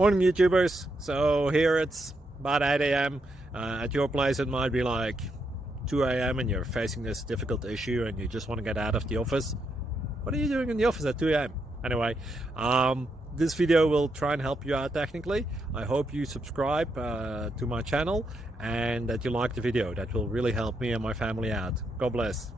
Morning YouTubers. So here it's about 8 a.m. At your place it might be like 2 a.m. and you're facing this difficult issue and you just want to get out of the office. What are you doing in the office at 2 a.m.? Anyway, this video will try and help you out technically. I hope you subscribe to my channel and that you like the video. That will really help me and my family out. God bless.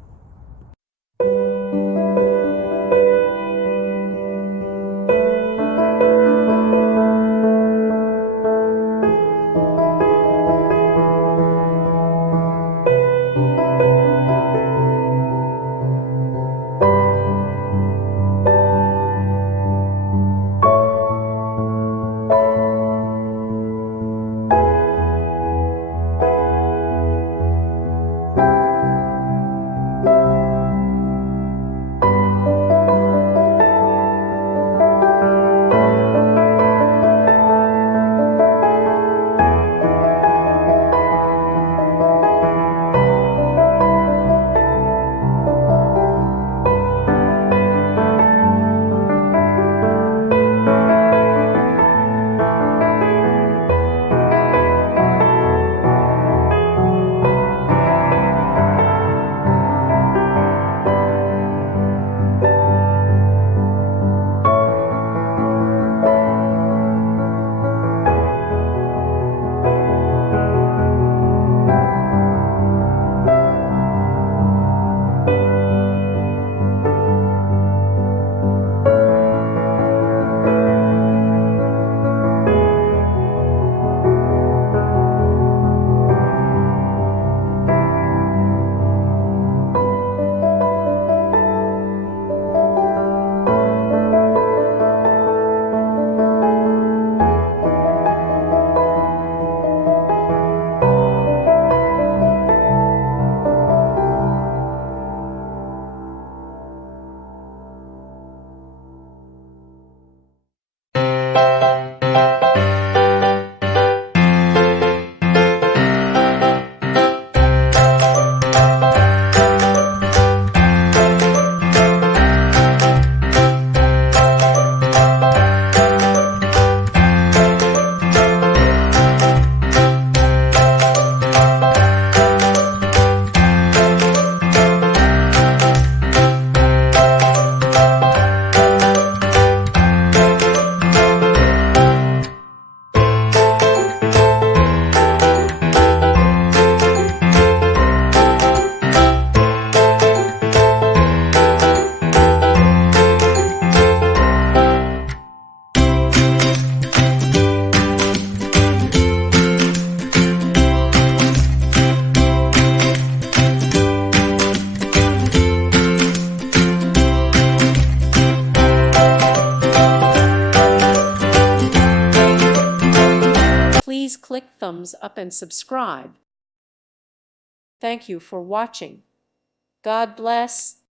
Please click thumbs up and subscribe. Thank you for watching. God bless.